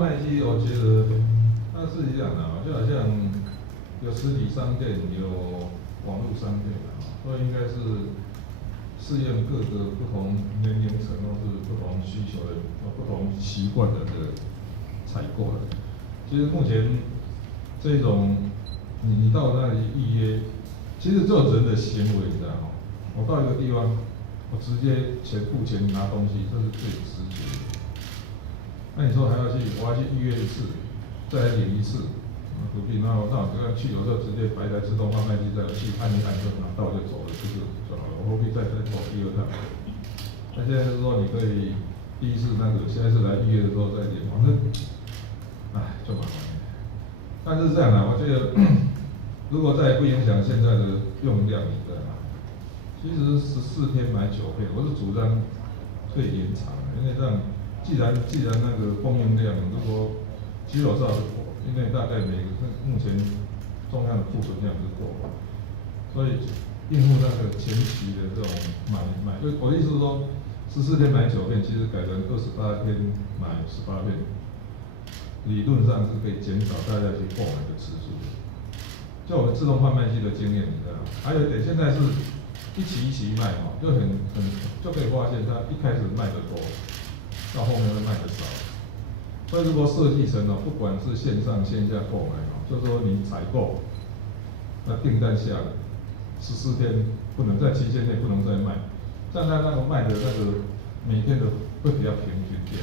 卖机我觉得它是一样的啊，就好像有实体商店，有网络商店啊，所以应该是适应各个不同年龄层或是不同需求的、不同习惯的这个采购的。其实目前这种你到那里预约，其实做人的行为，你知道吗？我到一个地方，我直接付钱拿东西，这是最直接的。那你说还要去，我要去预约一次，再来领一次，何必？那我刚刚去有时候直接摆台自动贩卖机在去按一按就拿到就走了，就好了。我何必再走第二趟？那现在是说你可以第一次那个，现在是来预约的时候再领，反正，哎，就麻烦。但是这样啊，我觉得如果再不影响现在的用量，你知道吗？其实14片买9片，我是主张可以延长，因为这样。既然那个供应量，如果基础上是够，因为大概目前重量的库存量是够，所以应付那个前期的这种买，就我的意思是说，14天买9片，其实改成28天买18片，理论上是可以减少大家去购买的次数。就我们自动贩卖机的经验，你知道吗？还有一点，现在是一期卖嘛，就就可以发现它一开始卖的多。到后面会卖得少，所以如果设计成不管是线上线下购买就是说你采购，那订单下来14天不能在期限内不能再卖，这样它那个卖的那个每天的会比较平均掉。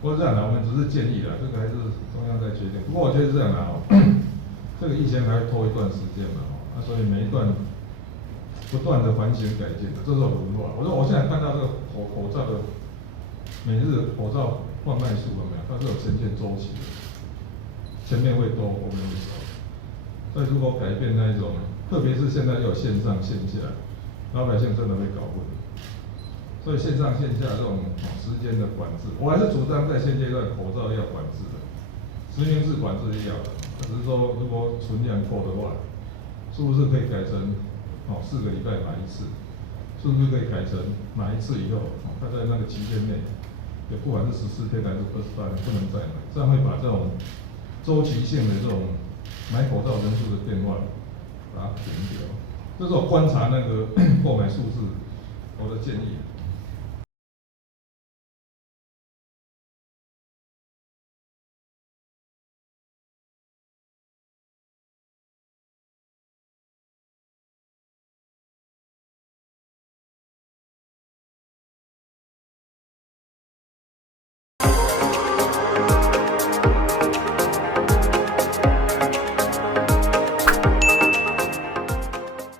不过这样我们只是建议啦，这个还是中央在决定。不过我觉得是这样这个疫情还拖一段时间嘛所以每一段不断的反省改进，这是文化。我现在看到这个口罩的。每日口罩贩卖数有没有？它是有呈现周期的，前面会多，后面会少。所以如果改变那一种，特别是现在又有线上线下，老百姓真的会搞混。所以线上线下这种时间的管制，我还是主张在现阶段口罩要管制的，实名制管制也要的。只是说如果存量够的话，是不是可以改成4个礼拜买一次？是不是可以改成买一次以后，它在那个期间内？不管是14天还是28天，不能再买，这样会把这种周期性的这种买口罩人数的变化把它停掉。这是我观察那个购买数字，我的建议。